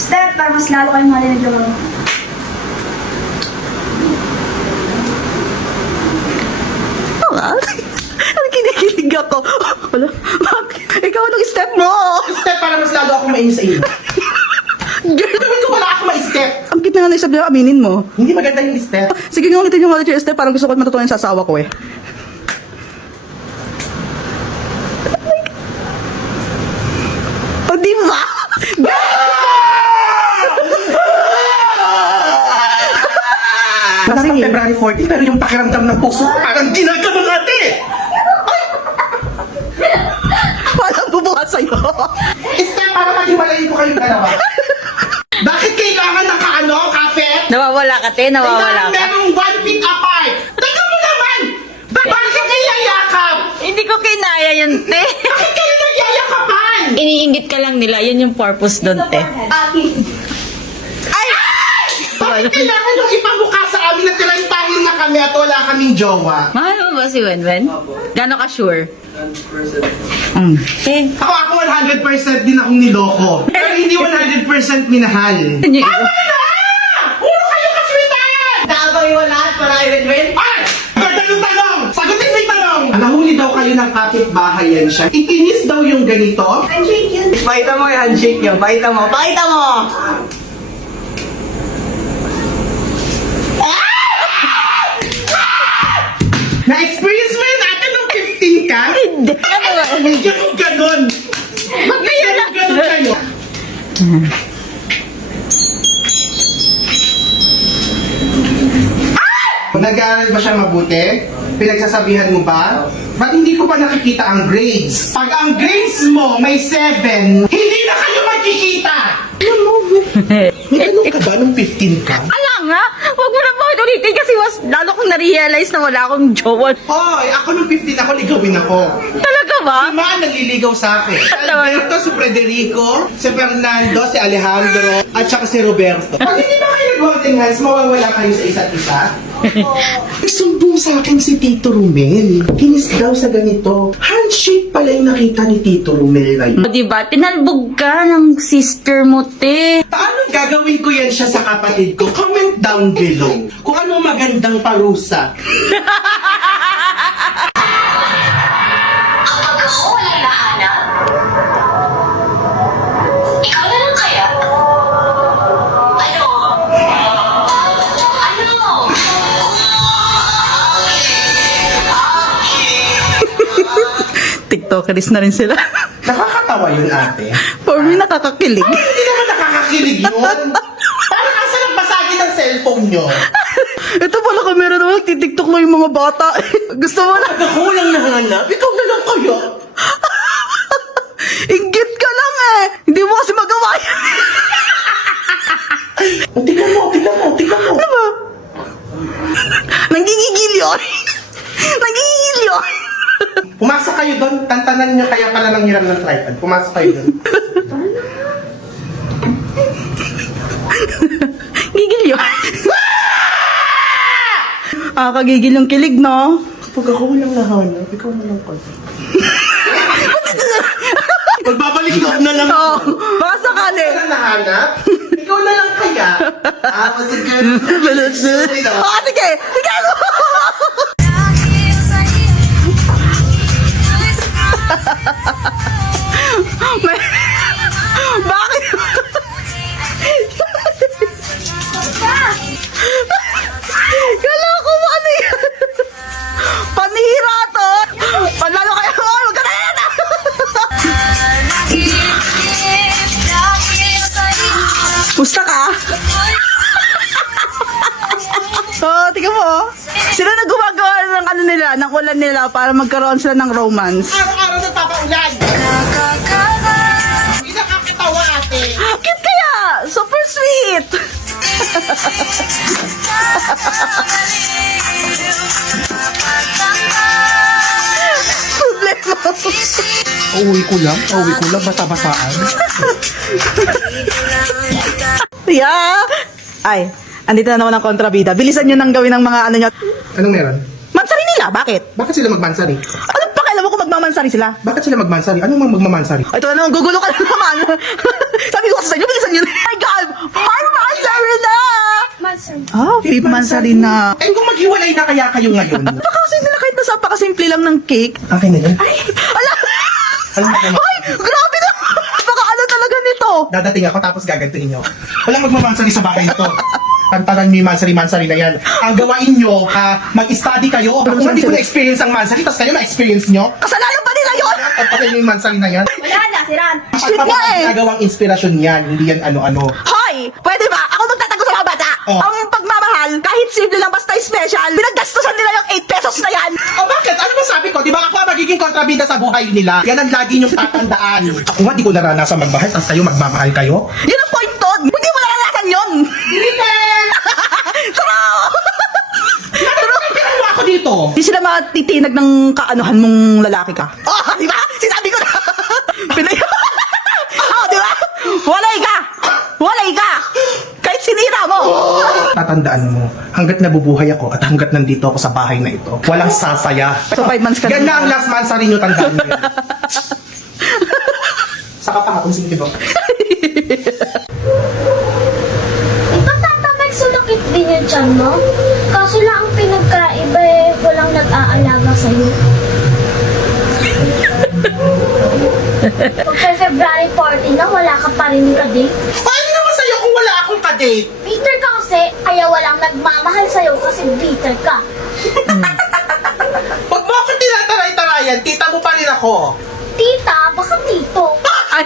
Step, para mas lalo kayong mahal ng jowa mo. Ang kinikilig ako. Wala, bakit? Ikaw anong step mo? Step para mas lalo ako mainis sa iyo. Gawin ko wala ako ma-step. Ang cute na nga na sabi na aminin mo. Hindi maganda yung step. Sige nga ulitin yung ulit yung step. Parang gusto ko matutunan sa asawa ko eh. O diba? Nasa February 14 pero yung pakiramdam ng puso ko parang ginagano natin. Parang bubuhat sa'yo. Step para maghiwalayin ko kayong dalawa. Bakit kailangan nakaano, kapit? Nawawala ka, te. Nawawala Kailangan ka. merong 1 feet apart. Teka mo naman! Bakit niyayakap? Hindi ko kinaya yun, te. Bakit kayo nagyayakapan? Iniinggit ka lang nila. Yun yung purpose doon, te. Bakit kailangan nyo ipamukha sa amin na tilantahin na kami at wala kaming jowa? Mahal mo ba si Wenwen? Gano'n ka sure? Eh, Ako 100% din akong niloko. Pero hindi 100% minahal. yun yung Tama na! Puro kayo kaswitan! Naabay mo lahat para kay Wenwen? Ay! Ganda yung tanong! Sagutin mo yung tanong! Nahuli daw kayo ng kapitbahayan siya. Ikinis daw yung ganito. Handshake yun. Pakita mo yung handshake niyo. Pakita mo. Pakita mo! Na-experience mo yun natin nung 15 ka? Hindi. Ano ba? Hindi mo ganon. Ba't kaya ganon kayo? Nag-aaral ba siya mabuti? Pinagsasabihan mo ba? Ba't hindi ko pa nakikita ang grades? Pag ang grades mo may 7, hindi na kayo magkikita! May ganun ka ba nung 15 ka? Ala nga! Huwag mo na po ulitin kasi lalo kong na-realize na wala akong jowa. Hoy, ako nung 15 ako, ligawin ako. Talaga ba? Lima ang nagliligaw sa akin. Si Alberto, si Frederico, si Fernando, si Alejandro, at saka si Roberto. Pag hindi ba kayo nag-holding hands, mawawala kayo sa isa't isa? Sumbong sa akin si Tito Romel. Kinis daw sa ganito. Handshake pala yung nakita ni Tito Romel ngayon. O diba, tinalbog ka ng sister mo, te. Paano gagawin ko yan siya sa kapatid ko? Comment down below kung ano magandang parusa. Kapag ako walang nahanap, ikaw na lang kaya? Ano? Ano? TikTokeris na rin sila. Nakakatawa yun, ate. For me, nakakakilig. Ay, hindi naman nakakakilig yun. Parang ang sarap basagin ng cellphone nyo. Ito pala kamera naman, titiktok lang yung mga bata. Gusto mo na? Pag ako walang nahanap, ikaw na lang kaya. Inggit ka lang eh. Hindi mo kasi magawa yan. Tingnan mo, tingnan mo, tingnan mo. Ano ba? Nanggigigil yun. Nanggigigil yun. Pumasok kayo doon, tantanan nyo kaya pala nang hiram ng tripod. Pumasok kayo doon. Gigil yun. Kagigil yung kilig, no? Pag ako walang nahanap, ikaw na lang kaya. Magbabalik loob na lang Oo. ako. Baka sakali. Walang nahanap, ikaw na lang kaya. Sige. Sige. Sige. May- Bakit? Kala ko ba ano yan? Panira to! Panalo kayo! Huwag ka na yan! Musta ka? Tingnan mo. Sila na gumagawa ng ano nila, ng ulan nila para magkaroon sila ng romance. Araw-araw nagpapaulan. Hindi nakakatawa, ate. Cute kaya! Super sweet! Problema. Uuwi ko lang, basa-basaan. Yeah! Ay, andito na naman ang kontrabida. Bilisan nyo nang gawin ng mga ano nyo. Anong meron? Mansari nila, bakit? Bakit sila magmansari? Anong pakialam mo kung magmamansari sila? Bakit sila magmansari? Ano mang magmamansari? Ito na naman, gugulo ka na naman. Sabi ko kasi sa inyo, bilisan nyo na. My God! cake mansari na. Eh kung maghiwalay na kaya kayo ngayon? Napakasin nila kahit napakasimple lang ng cake. Akin na yun. Ala! Alam mo naman. Ay! Grabe na! Napakaano talaga nito. Dadating ako tapos gagantuin nyo. Walang magmamansari sa bahay nito. Tantanan nyo yung mansari-mansari na yan. Ang gawain nyo, mag-study kayo. Kung hindi ko na-experience ang mansari, tapos kayo na-experience nyo, Kasalanan pa nila yun! tantanan nyo yung mansari na yan. Wala na, si Ran. Sweet nga eh. Ginagawang inspirasyon yan, hindi yan ano-ano. Hoy! Pwede ba? Ako magtatago sa mga bata. Oh. Ang pagmamahal, kahit simple lang basta special, pinaggastusan nila yung 8 pesos na yan. O bakit? Ano ba sabi ko? Di ba ako ang magiging kontrabida sa buhay nila? Yan ang lagi nyong tatandaan. Ako nga, di ko naranasan magmahal, tapos kayo magmamahal kayo. Yun ang point doon. Hindi mo naranasan yun. Ano ako dito? Hindi sila matitinag ng kaanuhan mong lalaki ka. Oh, di ba? Sinabi ko na. Pinay... oh, di ba? Walay ka. Walay ka. Kahit sinira mo. Tatandaan mo, hanggat nabubuhay ako at hanggat nandito ako sa bahay na ito, walang sasaya. So 5 months ka Yan na. na ang last month sa rin yung tandaan mo yan. Saka pa nga kung sino diba? Iba tata, may sulakit din yung tiyan mo. Kaso lang ang pinagkaiba eh, walang nag-aalaga sa'yo. Pagka February 14 na, wala ka pa rin ka-date. Paano naman sa'yo kung wala akong kadate? Bitter ka kasi, kaya walang nagmamahal sa'yo kasi bitter ka. Pag mo ako tinataray-tarayan, tita mo pa rin ako. Tita, baka tito. Ay,